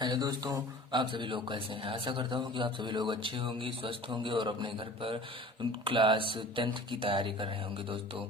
Hello दोस्तों, आप सभी लोग कैसे हैं। आशा करता हूँ कि आप सभी लोग अच्छे होंगे, स्वस्थ होंगे और अपने घर पर क्लास 10th की तैयारी कर रहे होंगे। दोस्तों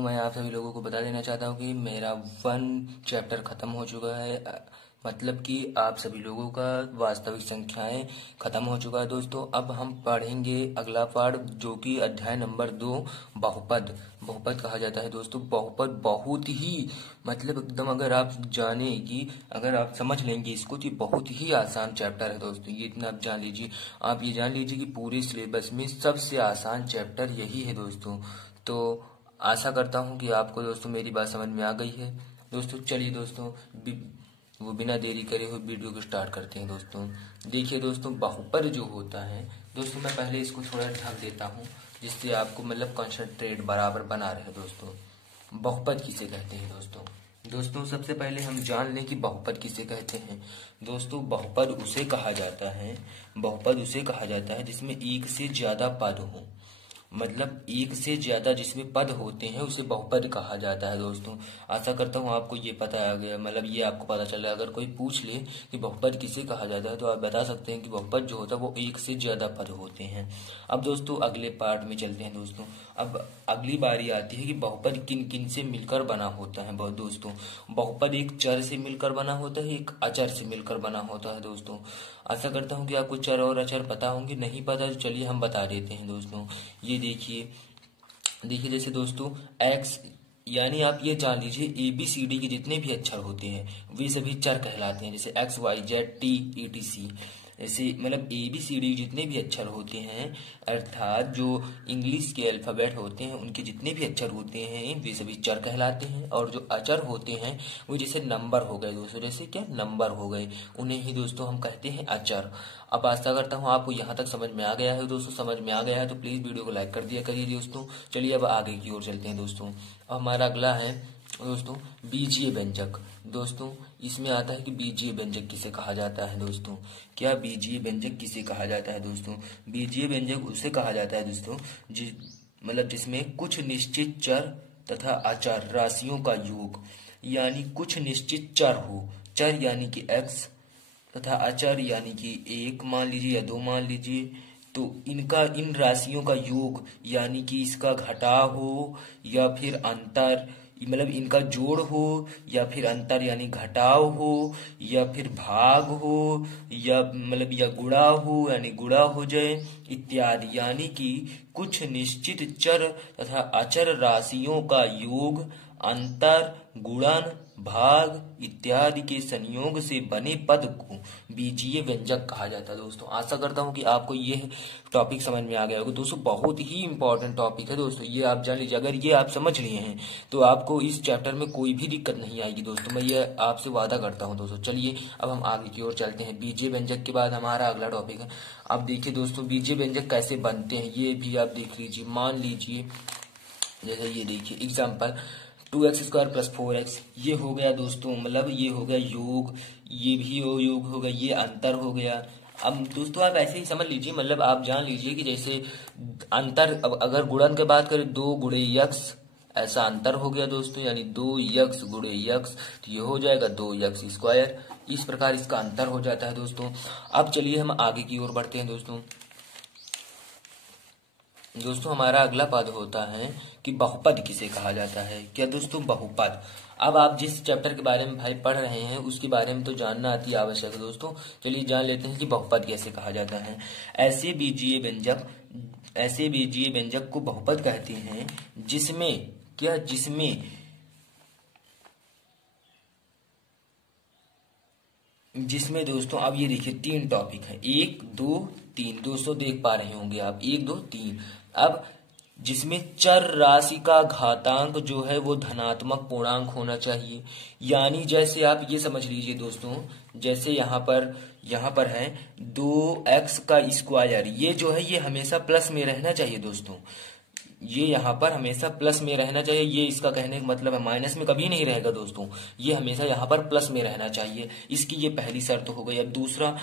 मैं आप सभी लोगों को बता देना चाहता हूँ कि मेरा 1 चैप्टर ख़त्म हो चुका है। मतलब कि आप सभी लोगों का वास्तविक संख्याएं ख़त्म हो चुका है दोस्तों। अब हम पढ़ेंगे अगला पाठ, जो कि अध्याय नंबर 2, बहुपद। बहुपद कहा जाता है दोस्तों। बहुपद बहुत ही मतलब एकदम, अगर आप समझ लेंगे इसको तो ये बहुत ही आसान चैप्टर है दोस्तों। ये इतना आप जान लीजिए। आप ये जान लीजिए कि पूरे सिलेबस में सबसे आसान चैप्टर यही है दोस्तों। तो आशा करता हूँ कि आपको दोस्तों मेरी बात समझ में आ गई है। दोस्तों चलिए दोस्तों, वो बिना देरी करे हुए वीडियो को स्टार्ट करते हैं दोस्तों। देखिए दोस्तों, बहुपद जो होता है दोस्तों, मैं पहले इसको थोड़ा ढक देता हूँ जिससे आपको मतलब कंसंट्रेट बराबर बना रहे दोस्तों। बहुपद किसे कहते हैं दोस्तों सबसे पहले हम जान लें कि बहुपद किसे कहते हैं। दोस्तों बहुपद उसे कहा जाता है जिसमें एक से ज्यादा पद हो। मतलब एक से ज्यादा जिसमें पद होते हैं उसे बहुपद कहा जाता है दोस्तों। आशा करता हूँ आपको ये पता आ गया, मतलब ये आपको पता चला। अगर कोई पूछ ले कि बहुपद किसे कहा जाता है तो आप बता सकते हैं कि बहुपद जो होता है वो एक से ज्यादा पद होते हैं। अब दोस्तों अगले पार्ट में चलते हैं दोस्तों। अब अगली बारी आती है कि बहुपद किन किन से मिलकर बना होता है। बहुत दोस्तों, बहुपद एक चर से मिलकर बना होता है, एक अचर से मिलकर बना होता है दोस्तों। आशा करता हूँ कि आपको चर और अचर पता होंगे। नहीं पता तो चलिए हम बता देते हैं दोस्तों। ये देखिए जैसे दोस्तों एक्स, यानी आप ये जान लीजिए ABCD के जितने भी अक्षर होते हैं वे सभी चर कहलाते हैं। जैसे XYZ T ETC, ऐसे मतलब ABCD जितने भी अक्षर होते हैं, अर्थात जो इंग्लिश के अल्फाबेट होते हैं उनके जितने भी अक्षर होते हैं वे सभी चर कहलाते हैं। और जो अचर होते हैं वो जैसे नंबर हो गए दोस्तों, जैसे क्या नंबर हो गए, उन्हें ही दोस्तों हम कहते हैं अचर। अब आशा करता हूँ आपको यहाँ तक समझ में आ गया है दोस्तों। समझ में आ गया है तो प्लीज वीडियो को लाइक कर दिया करिए दोस्तों। चलिए अब आगे की ओर चलते हैं दोस्तों। अब हमारा अगला है दोस्तों बीजीय व्यंजक। दोस्तों इसमें आता है कि बीजीय व्यंजक किसे कहा जाता है दोस्तों। क्या बीजीय व्यंजक किसे कहा जाता है दोस्तों। बीजीय व्यंजक उसे कहा जाता है दोस्तों मतलब जिसमें कुछ निश्चित चर तथा अचर राशियों का योग, यानी कुछ निश्चित चर हो, चर यानी कि x तथा अचर यानी कि 1 मान लीजिए या 2 मान लीजिए, तो इन राशियों का योग यानी कि इसका घटाव हो या फिर अंतर, मतलब इनका जोड़ हो या फिर अंतर यानी घटाव हो या फिर भाग हो या मतलब या गुणा हो यानी गुणा हो जाए इत्यादि। यानी कि कुछ निश्चित चर तथा अचर राशियों का योग, अंतर, गुणन, भाग इत्यादि के संयोग से बने पद को बीजीय व्यंजक कहा जाता है दोस्तों। आशा करता हूँ कि आपको ये टॉपिक समझ में आ गया होगा दोस्तों। बहुत ही इंपॉर्टेंट टॉपिक है दोस्तों, ये आप जान लीजिए। अगर ये आप समझ लिए हैं तो आपको इस चैप्टर में कोई भी दिक्कत नहीं आएगी दोस्तों, मैं ये आपसे वादा करता हूँ दोस्तों। चलिए अब हम आगे की ओर चलते हैं। बीजीय व्यंजक के बाद हमारा अगला टॉपिक है। अब देखिए दोस्तों बीजीय व्यंजक कैसे बनते हैं ये भी आप देख लीजिए। मान लीजिए जैसे ये देखिए एग्जाम्पल 2x² + 4x, ये हो गया दोस्तों, मतलब ये हो गया योग, ये भी योग हो गया, ये अंतर हो गया। अब दोस्तों आप ऐसे ही समझ लीजिए, मतलब आप जान लीजिए कि जैसे अंतर, अब अगर गुणन की बात करें 2 × x, ऐसा अंतर हो गया दोस्तों, यानी 2x × x, तो ये हो जाएगा 2x²। इस प्रकार इसका अंतर हो जाता है दोस्तों। अब चलिए हम आगे की ओर बढ़ते हैं दोस्तों। हमारा अगला पद होता है कि बहुपद किसे कहा जाता है। क्या दोस्तों बहुपद, अब आप जिस चैप्टर के बारे में भाई पढ़ रहे हैं उसके बारे में तो जानना अति आवश्यक है दोस्तों। चलिए जान लेते हैं कि बहुपद कैसे कहा जाता है। ऐसे बीजीय व्यंजक को बहुपद कहते हैं जिसमें दोस्तों अब ये देखिए 3 टॉपिक है, 1 2 3 दोस्तों देख पा रहे होंगे आप, 1 2 3। अब जिसमें चर राशि का घातांक जो है वो धनात्मक पूर्णांक होना चाहिए। यानी जैसे आप ये समझ लीजिए दोस्तों, जैसे यहाँ पर है 2x², ये जो है ये हमेशा प्लस में रहना चाहिए दोस्तों। ये यहाँ पर हमेशा प्लस में रहना चाहिए, ये इसका कहने का मतलब है माइनस में कभी नहीं रहेगा दोस्तों। ये हमेशा यहाँ पर प्लस में रहना चाहिए, इसकी ये पहली शर्त हो गई। अब दूसरा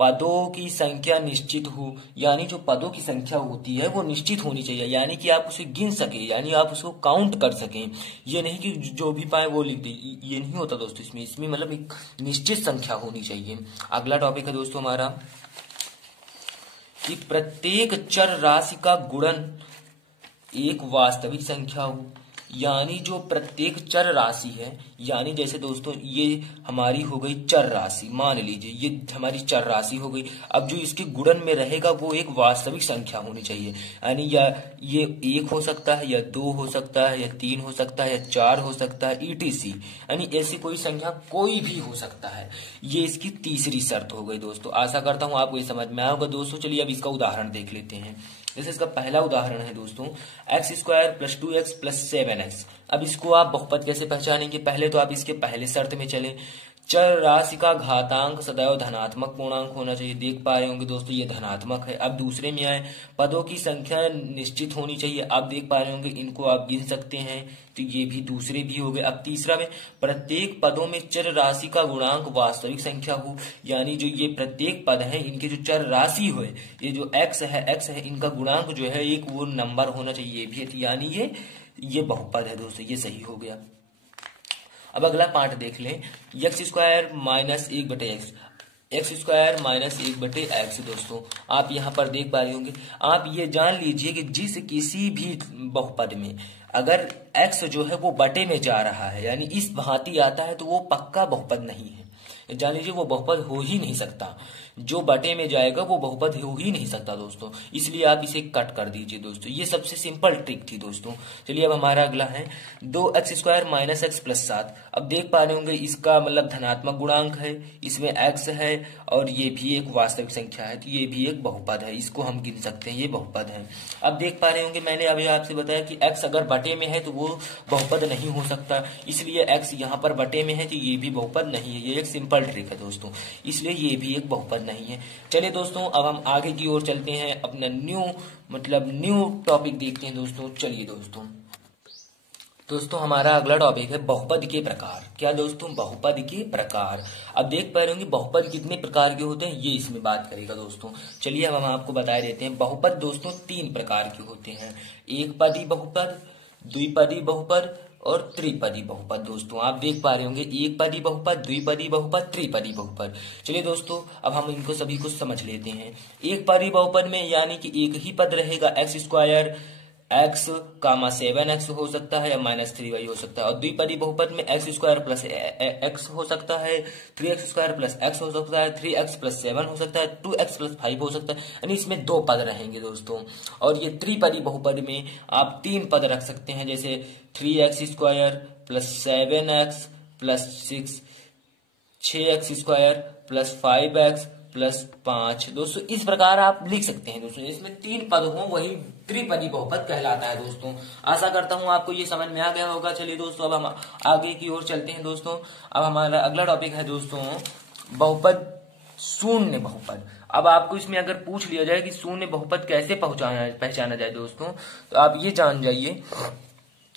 पदों की संख्या निश्चित हो, यानी जो पदों की संख्या होती है वो निश्चित होनी चाहिए, यानी कि आप उसे गिन सके, यानी आप उसको काउंट कर सकें। ये नहीं कि जो भी पाए वो लिख दे, ये नहीं होता दोस्तों। इसमें मतलब एक निश्चित संख्या होनी चाहिए। अगला टॉपिक है दोस्तों हमारा कि प्रत्येक चर राशि का गुणन एक वास्तविक संख्या हो, यानी जो प्रत्येक चर राशि है, यानी जैसे दोस्तों ये हमारी हो गई चर राशि, मान लीजिए ये हमारी चर राशि हो गई। अब जो इसके गुणन में रहेगा वो एक वास्तविक संख्या होनी चाहिए, यानी या ये 1 हो सकता है, या 2 हो सकता है, या 3 हो सकता है, या 4 हो सकता है, ETC, यानी ऐसी कोई संख्या कोई भी हो सकता है। ये इसकी तीसरी शर्त हो गई दोस्तों। आशा करता हूँ आपको ये समझ में आया होगा दोस्तों। चलिए अब इसका उदाहरण देख लेते हैं। जैसे इसका पहला उदाहरण है दोस्तों x² + 2x + 7x। अब इसको आप बहुपद कैसे पहचानेंगे? पहले तो आप इसके पहले शर्त में चलें, चर राशि का घातांक सदैव धनात्मक पूर्णांक होना चाहिए। देख पा रहे होंगे दोस्तों ये धनात्मक है। अब दूसरे में आए, पदों की संख्या निश्चित होनी चाहिए। आप देख पा रहे होंगे इनको आप गिन सकते हैं, तो ये भी दूसरे भी हो गए। अब तीसरा में, प्रत्येक पदों में चर राशि का गुणांक वास्तविक संख्या हो, यानी जो ये प्रत्येक पद है इनके जो चर राशि हो, ये जो x है इनका गुणांक जो है एक वो नंबर होना चाहिए, ये भी है, यानी ये बहुपद है दोस्तों। ये सही हो गया। अब अगला पार्ट देख लें, x² - 1/x, x² - 1/x। दोस्तों आप यहाँ पर देख पा रहे होंगे, आप ये जान लीजिए कि जिस किसी भी बहुपद में अगर x जो है वो बटे में जा रहा है, यानी इस भांति आता है, तो वो पक्का बहुपद नहीं है। जान लीजिए वो बहुपद हो ही नहीं सकता। जो बटे में जाएगा वो बहुपद हो ही नहीं सकता दोस्तों, इसलिए आप इसे कट कर दीजिए दोस्तों। ये सबसे सिंपल ट्रिक थी दोस्तों। चलिए अब हमारा अगला है 2x² - x + 7। अब देख पा रहे होंगे इसका मतलब धनात्मक गुणांक है, इसमें x है और ये भी एक वास्तविक संख्या है, तो ये भी एक बहुपद है, इसको हम गिन सकते हैं, ये बहुपद है। अब देख पा रहे होंगे मैंने अभी आपसे बताया कि x अगर बटे में है तो वो बहुपद नहीं हो सकता, इसलिए x यहाँ पर बटे में है तो ये भी बहुपद नहीं है। ये एक सिंपल ट्रिक है दोस्तों, इसलिए ये भी एक बहुपद नहीं है। चलिए दोस्तों अब हम आगे की ओर चलते हैं, अपना न्यू टॉपिक देखते हैं दोस्तों। चलिए दोस्तों हमारा अगला टॉपिक है बहुपद के प्रकार। क्या दोस्तों? बहुपद के प्रकार। अब देख पा रहे होंगे बहुपद कितने प्रकार के होते हैं, ये इसमें बात करेगा दोस्तों। चलिए अब हम आपको बता देते हैं। बहुपद दोस्तों 3 प्रकार के होते हैं, एक पदी बहुपद, द्विपदी बहुपद और त्रिपदी बहुपद। दोस्तों आप देख पा रहे होंगे एक पदी बहुपद, द्विपदी बहुपद, त्रिपदी बहुपद। चलिए दोस्तों अब हम इनको सभी को समझ लेते हैं। एक पदी बहुपद में यानी कि एक ही पद रहेगा, x² x, 7x हो सकता है या -3y हो सकता है। और द्विपदी बहुपद में x² + x हो सकता है, 3x² + x हो सकता है, 3x + 7 हो सकता है, 2x + 5 हो सकता है, यानी इसमें 2 पद रहेंगे दोस्तों। और ये त्रिपदी बहुपद में आप 3 पद रख सकते हैं, जैसे 3x² + 7x + 6, 6x² + 5x + 5। दोस्तों इस प्रकार आप लिख सकते हैं दोस्तों, इसमें 3 पद हो वही त्रिपदी बहुपद कहलाता है दोस्तों। आशा करता हूं आपको ये समझ में आ गया होगा। चलिए दोस्तों अब हम आगे की ओर चलते हैं दोस्तों। अब हमारा अगला टॉपिक है दोस्तों बहुपद शून्य बहुपद। अब आपको इसमें अगर पूछ लिया जाए कि शून्य बहुपद कैसे पहचाना जाए दोस्तों, तो आप ये जान जाइए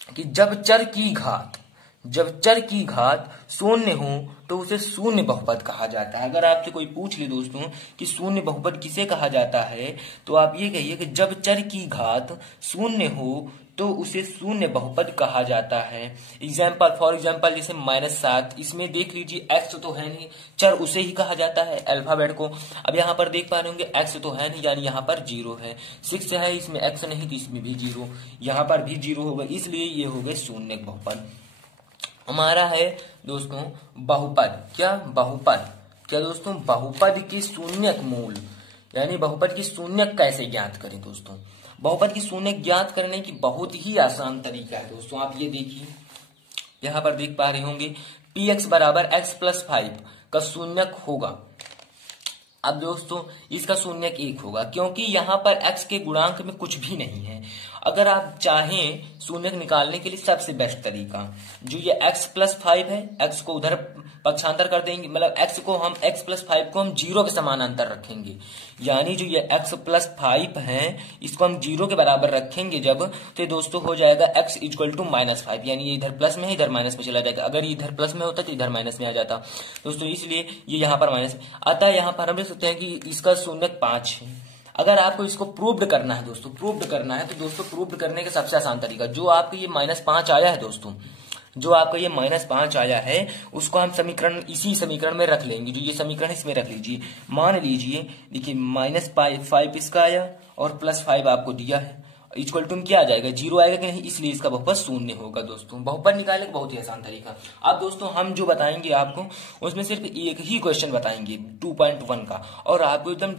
कि जब चर की घात शून्य हो तो उसे शून्य बहुपद कहा जाता है। अगर आपसे कोई पूछ ले दोस्तों कि शून्य बहुपद किसे कहा जाता है, तो आप ये कहिए कि जब चर की घात शून्य हो तो उसे शून्य बहुपद कहा जाता है। फॉर एग्जाम्पल जैसे -7, इसमें देख लीजिए x तो है नहीं, चर उसे ही कहा जाता है अल्फाबेट को। अब यहाँ पर देख पा रहे होंगे x तो है नहीं, यानी यहाँ पर 0 है। 6 है, इसमें x नहीं तो इसमें भी 0, यहाँ पर भी 0 होगा, इसलिए ये हो गए शून्य बहुपद। हमारा है दोस्तों बहुपद। क्या दोस्तों? बहुपद की शून्यक मूल, यानी बहुपद की शून्यक कैसे ज्ञात करें दोस्तों? बहुपद की शून्यक ज्ञात करने की बहुत ही आसान तरीका है दोस्तों। आप ये देखिए, यहाँ पर देख पा रहे होंगे px = x + 5 का शून्यक होगा। अब दोस्तों इसका शून्यक 1 होगा, क्योंकि यहाँ पर x के गुणांक में कुछ भी नहीं है। अगर आप चाहें शून्य निकालने के लिए सबसे बेस्ट तरीका जो ये x+5 है, x को उधर पक्षांतर कर देंगे, मतलब x को हम 0 के समानांतर रखेंगे, यानी जो ये x+5 है इसको हम 0 के बराबर रखेंगे जब, तो दोस्तों हो जाएगा x = -5, यानी ये इधर प्लस में है इधर माइनस में चला जाएगा। अगर ये इधर प्लस में होता तो इधर माइनस में आ जाता दोस्तों, इसलिए ये यहाँ पर माइनस आता है। यहाँ पर हम देख सकते हैं कि इसका शून्य 5 है। अगर आपको इसको प्रूव्ड करना है दोस्तों, प्रूव्ड करना है तो दोस्तों प्रूव्ड करने का सबसे आसान तरीका, जो आपको ये -5 आया है दोस्तों, जो आपका ये -5 आया है उसको हम समीकरण, इसी समीकरण में रख लेंगे। जो ये समीकरण है इसमें रख लीजिए। मान लीजिए देखिए -5 इसका आया और +5 आपको दिया है, इक्वल टू क्या आ जाएगा, 0 आएगा कि नहीं, इसलिए इसका बहुपद 0 होगा दोस्तों। बहुपद निकालने का बहुत ही आसान तरीका। अब दोस्तों हम जो बताएंगे आपको उसमें सिर्फ एक ही क्वेश्चन बताएंगे 2.1 का, और आपको एकदम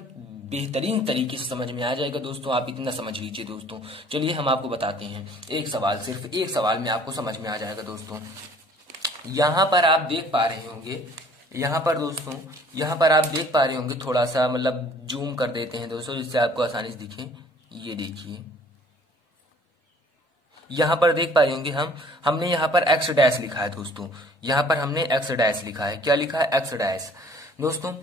बेहतरीन तरीके से समझ में आ जाएगा दोस्तों। आप इतना समझ लीजिए दोस्तों। चलिए हम आपको बताते हैं एक सवाल, सिर्फ एक सवाल में आपको समझ में आ जाएगा दोस्तों। यहाँ पर आप देख पा रहे होंगे, यहाँ पर दोस्तों यहाँ पर आप देख पा रहे होंगे, थोड़ा सा मतलब जूम कर देते हैं दोस्तों जिससे आपको आसानी से दिखे। ये देखिए यहाँ पर देख पाए होंगे हमने यहाँ पर x' लिखा है दोस्तों। यहाँ पर हमने x' लिखा है। क्या लिखा है, x' दोस्तों।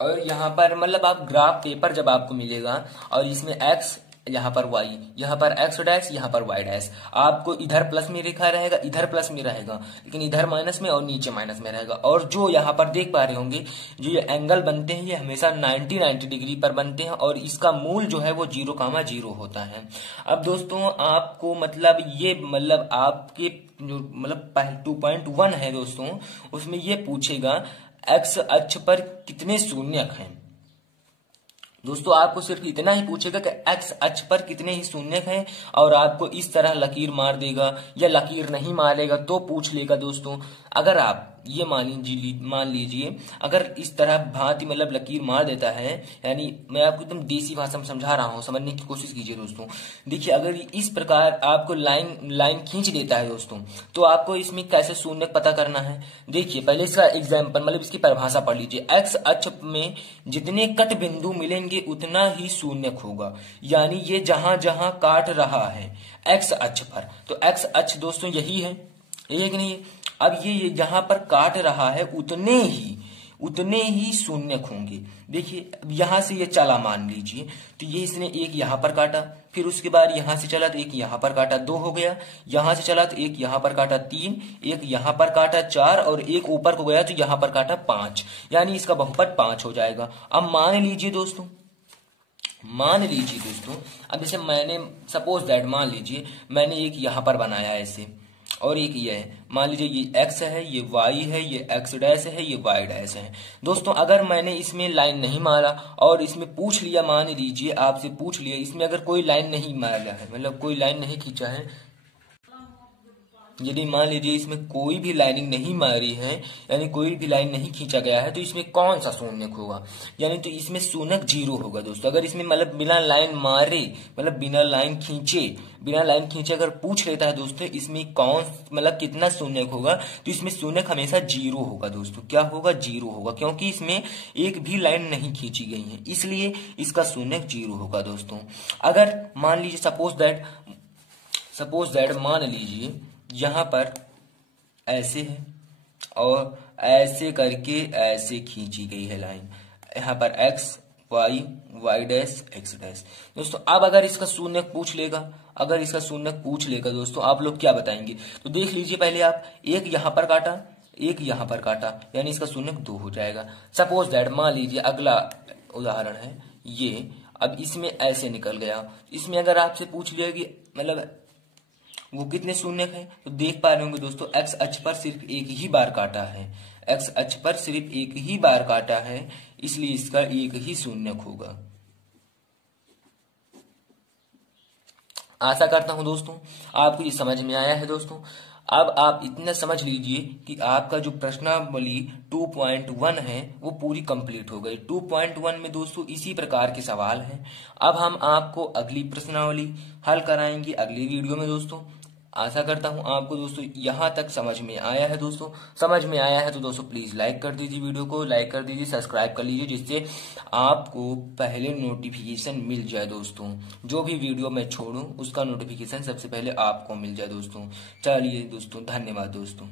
और यहाँ पर मतलब आप ग्राफ पेपर जब आपको मिलेगा और इसमें x, यहाँ पर y, यहाँ पर x', यहाँ पर y', आपको इधर प्लस में लिखा रहेगा, इधर प्लस में रहेगा, लेकिन इधर माइनस में और नीचे माइनस में रहेगा। और जो यहाँ पर देख पा रहे होंगे जो ये एंगल बनते हैं ये हमेशा 90 डिग्री पर बनते हैं और इसका मूल जो है वो 0,0 होता है। अब दोस्तों आपको मतलब ये मतलब आपके जो मतलब 2.1 है दोस्तों, उसमें ये पूछेगा x अक्ष पर कितने शून्यक हैं। दोस्तों आपको सिर्फ इतना ही पूछेगा कि x अक्ष पर कितने ही शून्यक हैं, और आपको इस तरह लकीर मार देगा या लकीर नहीं मारेगा तो पूछ लेगा दोस्तों। अगर आप ये मान लीजिए अगर इस तरह भांति मतलब लकीर मार देता है, यानी मैं आपको एकदम देसी भाषा में समझा रहा हूँ, समझने की कोशिश कीजिए दोस्तों। देखिए अगर इस प्रकार आपको लाइन खींच देता है दोस्तों, तो आपको इसमें कैसे शून्यक पता करना है। देखिए पहले इसका एग्जाम्पल मतलब इसकी परिभाषा पढ़ लीजिए। एक्स अक्ष में जितने कट बिंदु मिलेंगे उतना ही शून्यक होगा, यानी ये जहां जहां काट रहा है एक्स अक्ष पर, तो एक्स अक्ष दोस्तों यही है, एक नहीं है। अब ये जहां पर काट रहा है उतने ही शून्यक होंगे। देखिए यहां से ये चला मान लीजिए, तो ये इसने एक यहां पर काटा, फिर उसके बाद यहां से चला तो एक यहां पर काटा, 2 हो गया। यहां से चला तो एक यहां पर काटा 3, एक यहां पर काटा 4 और एक ऊपर को गया तो यहां पर काटा 5, यानी इसका बहुपद 5 हो जाएगा। अब मान लीजिए दोस्तों अब जैसे मैंने सपोज दैट मान लीजिए मैंने एक यहां पर बनाया ऐसे और एक ये है, मान लीजिए ये x है, ये y है, ये x' है, ये y' है। दोस्तों अगर मैंने इसमें लाइन नहीं मारा और इसमें पूछ लिया, मान लीजिए आपसे पूछ लिया इसमें अगर कोई लाइन नहीं मारा है, मतलब कोई लाइन नहीं खींचा है, यदि मान लीजिए इसमें कोई भी लाइनिंग नहीं मारी है, यानी कोई भी लाइन नहीं खींचा गया है, तो इसमें कौन सा शून्यक होगा, यानी तो इसमें शून्यक 0 होगा दोस्तों। अगर इसमें मतलब बिना लाइन मारे मतलब बिना लाइन खींचे अगर पूछ लेता है दोस्तों इसमें कौन मतलब कितना शून्यक होगा, तो इसमें शून्यक हमेशा 0 होगा दोस्तों। क्या होगा, 0 होगा, क्योंकि इसमें एक भी लाइन नहीं खींची गई है, इसलिए इसका शून्यक 0 होगा दोस्तों। अगर मान लीजिए सपोज दैट मान लीजिए यहाँ पर ऐसे है और ऐसे करके ऐसे खींची गई है लाइन, यहाँ पर x y y' x' दोस्तों। अब अगर इसका शून्यक पूछ लेगा दोस्तों, आप लोग क्या बताएंगे, तो देख लीजिए पहले आप एक यहाँ पर काटा एक यहाँ पर काटा, यानी इसका शून्यक 2 हो जाएगा। सपोज दैट मान लीजिए अगला उदाहरण है ये, अब इसमें ऐसे निकल गया, इसमें अगर आपसे पूछ लिया कि मतलब वो कितने शून्यक है, तो देख पा रहे होंगे दोस्तों एक्स अक्ष पर सिर्फ एक ही बार काटा है, एक्स अक्ष पर सिर्फ एक ही बार काटा है, इसलिए इसका एक ही शून्यक होगा। आशा करता हूं दोस्तों आपको ये समझ में आया है दोस्तों। अब आप इतना समझ लीजिए कि आपका जो प्रश्नावली 2.1 है वो पूरी कंप्लीट हो गई। 2.1 में दोस्तों इसी प्रकार के सवाल हैं। अब हम आपको अगली प्रश्नावली हल कराएंगे अगली वीडियो में दोस्तों। आशा करता हूँ आपको दोस्तों यहाँ तक समझ में आया है। दोस्तों समझ में आया है तो दोस्तों प्लीज़ लाइक कर दीजिए, वीडियो को लाइक कर दीजिए, सब्सक्राइब कर लीजिए, जिससे आपको पहले नोटिफिकेशन मिल जाए। दोस्तों जो भी वीडियो मैं छोड़ूं उसका नोटिफिकेशन सबसे पहले आपको मिल जाए। दोस्तों चलिए दोस्तों, धन्यवाद दोस्तों।